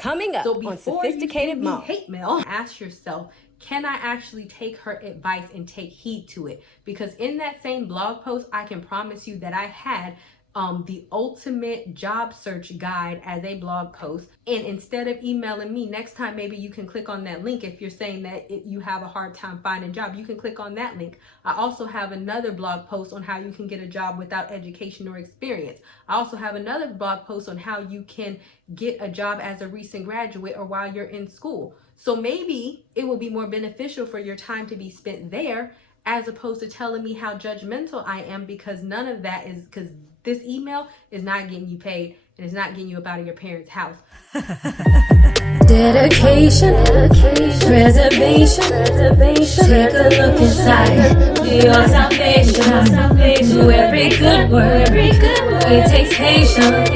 Coming up on Sophisticated Mom. Hate mail, ask yourself, can I actually take her advice and take heed to it? Because in that same blog post, I can promise you that I had the ultimate job search guide as a blog post. And instead of emailing me, next time maybe you can click on that link. If you're saying that you have a hard time finding a job, you can click on that link. I also have another blog post on how you can get a job without education or experience. I also have another blog post on how you can get a job as a recent graduate or while you're in school. So maybe it will be more beneficial for your time to be spent there as opposed to telling me how judgmental I am, because none of that is, because this email is not getting you paid and it's not getting you up out of your parents' house. Dedication, preservation, take a look inside your salvation. Do every good work, it takes patience,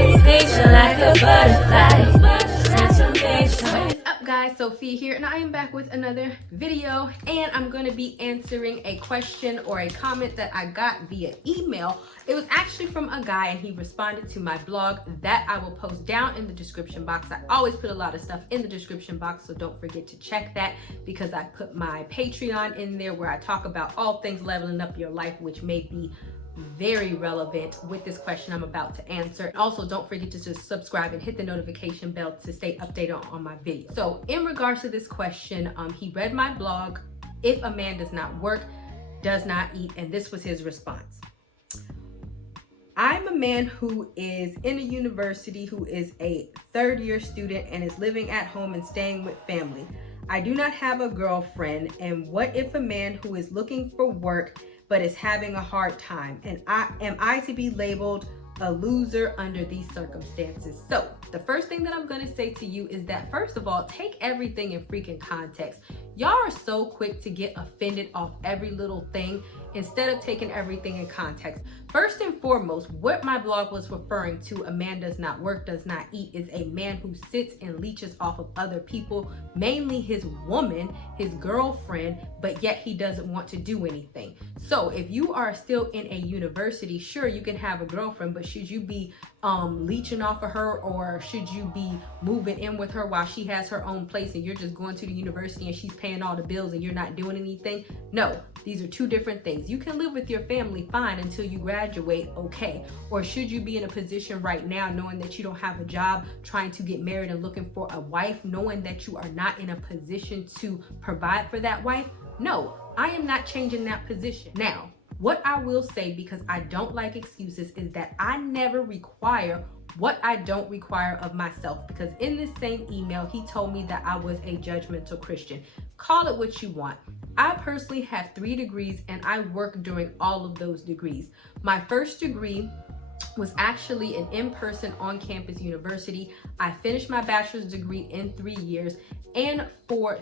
like a butterfly. What is up, guys? Sophia here, and I am back with another video, and I'm going to be answering a question or a comment that I got via email. It was actually from a guy, and he responded to my blog that I will post down in the description box. I always put a lot of stuff in the description box, so don't forget to check that, because I put my Patreon in there where I talk about all things leveling up your life, which may be very relevant with this question I'm about to answer. Also, don't forget to just subscribe and hit the notification bell to stay updated on my video. So in regards to this question, he read my blog, if a man does not work, does not eat, and this was his response. I'm a man who is in a university, who is a third-year student and is living at home and staying with family. I do not have a girlfriend, and what if a man who is looking for work but is having a hard time, and am I to be labeled a loser under these circumstances? So the first thing that I'm going to say to you is that, first of all, take everything in freaking context. Y'all are so quick to get offended off every little thing instead of taking everything in context. First and foremost, what my blog was referring to, a man does not work, does not eat, is a man who sits and leeches off of other people, mainly his woman, his girlfriend, but yet he doesn't want to do anything. So if you are still in a university, sure, you can have a girlfriend, but should you be leeching off of her, or should you be moving in with her while she has her own place and you're just going to the university and she's paying all the bills and you're not doing anything? No, these are two different things. You can live with your family fine until you graduate, okay. Or should you be in a position right now knowing that you don't have a job, trying to get married and looking for a wife, knowing that you are not in a position to provide for that wife? No, I am not changing that position. Now, what I will say, because I don't like excuses, is that I never require what I don't require of myself, because in this same email, he told me that I was a judgmental Christian. Call it what you want. I personally have 3 degrees and I work during all of those degrees. My first degree was actually an in-person on-campus university. I finished my bachelor's degree in 3 years, and for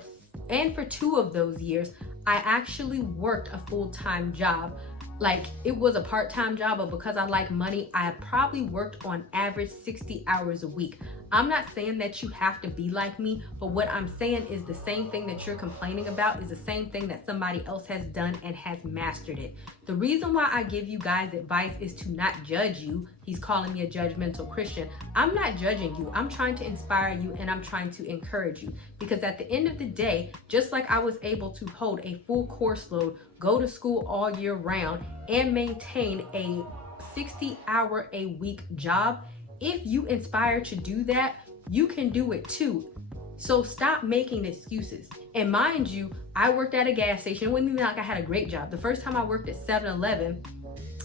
2 of those years, I actually worked a full-time job. Like, it was a part-time job, but because I like money, I probably worked on average 60 hours a week. I'm not saying that you have to be like me, but what I'm saying is the same thing that you're complaining about is the same thing that somebody else has done and has mastered it. The reason why I give you guys advice is to not judge you. He's calling me a judgmental Christian. I'm not judging you. I'm trying to inspire you, and I'm trying to encourage you, because at the end of the day, just like I was able to hold a full course load, go to school all year round, and maintain a 60-hour-a-week job, if you inspire to do that, you can do it too. So stop making excuses. And mind you, I worked at a gas station. It wasn't even like I had a great job. The first time I worked at 7-Eleven,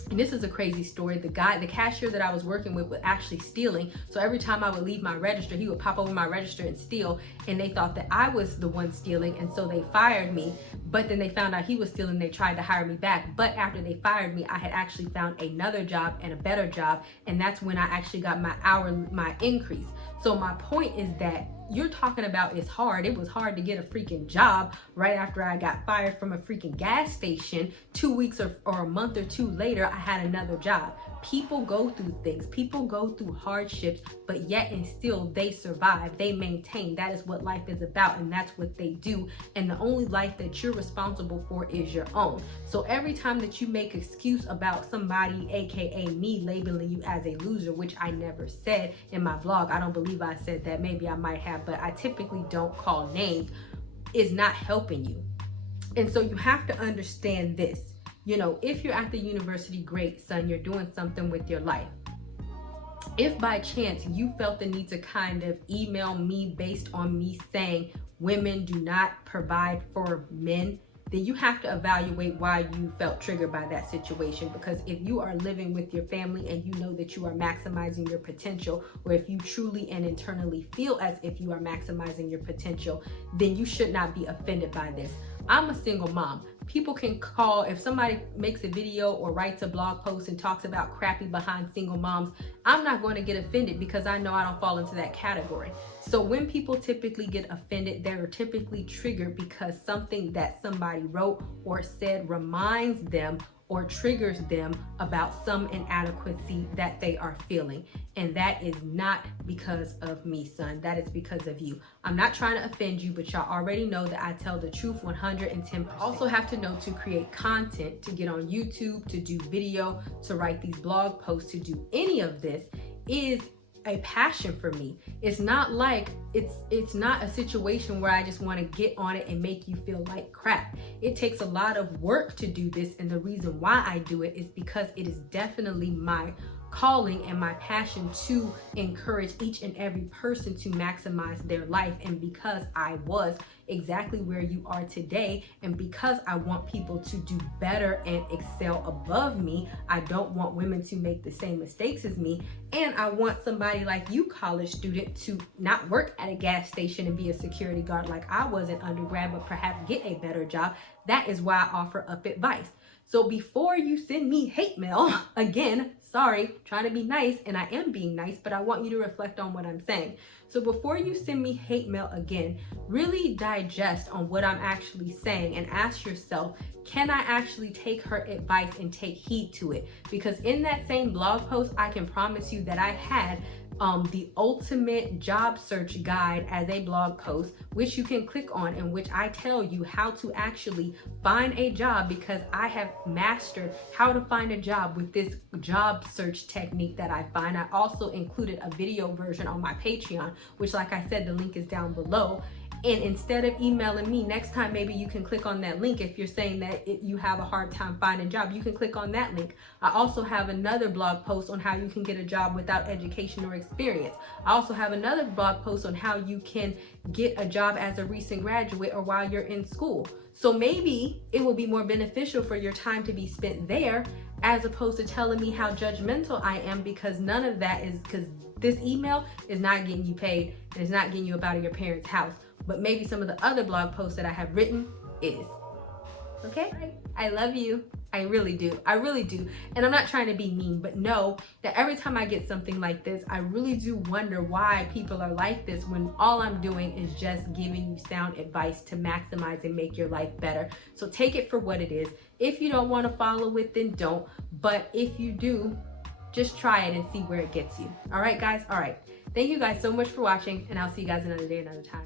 and this is a crazy story, the cashier that I was working with was actually stealing. So every time I would leave my register, he would pop over my register and steal, and they thought that I was the one stealing, and so they fired me. But then they found out he was stealing, they tried to hire me back. But after they fired me, I had actually found another job and a better job, and that's when I actually got my increase. So my point is that you're talking about it's hard. It was hard to get a freaking job right after I got fired from a freaking gas station. 2 weeks or a month or 2 later, I had another job. People go through things, people go through hardships, but yet and still they survive, they maintain. That is what life is about, and that's what they do. And the only life that you're responsible for is your own. So every time that you make excuse about somebody, aka me, labeling you as a loser, which I never said in my vlog, I don't believe I said that, maybe I might have, but I typically don't call names, is not helping you. And so you have to understand this. You know, if you're at the university, great, son, you're doing something with your life. If by chance you felt the need to kind of email me based on me saying women do not provide for men, then you have to evaluate why you felt triggered by that situation. Because if you are living with your family and you know that you are maximizing your potential, or if you truly and internally feel as if you are maximizing your potential, then you should not be offended by this. I'm a single mom. People can call, if somebody makes a video or writes a blog post and talks about crappy behind single moms, I'm not going to get offended because I know I don't fall into that category. So when people typically get offended, they're typically triggered because something that somebody wrote or said reminds them or triggers them about some inadequacy that they are feeling. And that is not because of me, son. That is because of you. I'm not trying to offend you, but y'all already know that I tell the truth 110%. Also have to know to create content, to get on YouTube, to do video, to write these blog posts, to do any of this is a passion for me. It's not like it's not a situation where I just want to get on it and make you feel like crap. It takes a lot of work to do this, and the reason why I do it is because it is definitely my calling and my passion to encourage each and every person to maximize their life. And because I was exactly where you are today, and because I want people to do better and excel above me, I don't want women to make the same mistakes as me, and I want somebody like you, college student, to not work at a gas station and be a security guard like I was in undergrad, but perhaps get a better job. That is why I offer up advice. So before you send me hate mail, again, sorry, trying to be nice, and I am being nice, but I want you to reflect on what I'm saying. So before you send me hate mail again, really digest on what I'm actually saying and ask yourself, can I actually take her advice and take heed to it? Because in that same blog post, I can promise you that I had the ultimate job search guide as a blog post, which you can click on, in which I tell you how to actually find a job, because I have mastered how to find a job with this job search technique that I find. I also included a video version on my Patreon, which, like I said, the link is down below. And instead of emailing me, next time maybe you can click on that link. If you're saying that you have a hard time finding a job, you can click on that link. I also have another blog post on how you can get a job without education or experience. I also have another blog post on how you can get a job as a recent graduate or while you're in school. So maybe it will be more beneficial for your time to be spent there, as opposed to telling me how judgmental I am, because none of that is, because this email is not getting you paid and it's not getting you up out of your parents' house. But maybe some of the other blog posts that I have written is. Okay? I love you. I really do. I really do. And I'm not trying to be mean, but know that every time I get something like this, I really do wonder why people are like this, when all I'm doing is just giving you sound advice to maximize and make your life better. So take it for what it is. If you don't want to follow it, then don't. But if you do, just try it and see where it gets you. All right, guys? All right. Thank you guys so much for watching, and I'll see you guys another day, another time.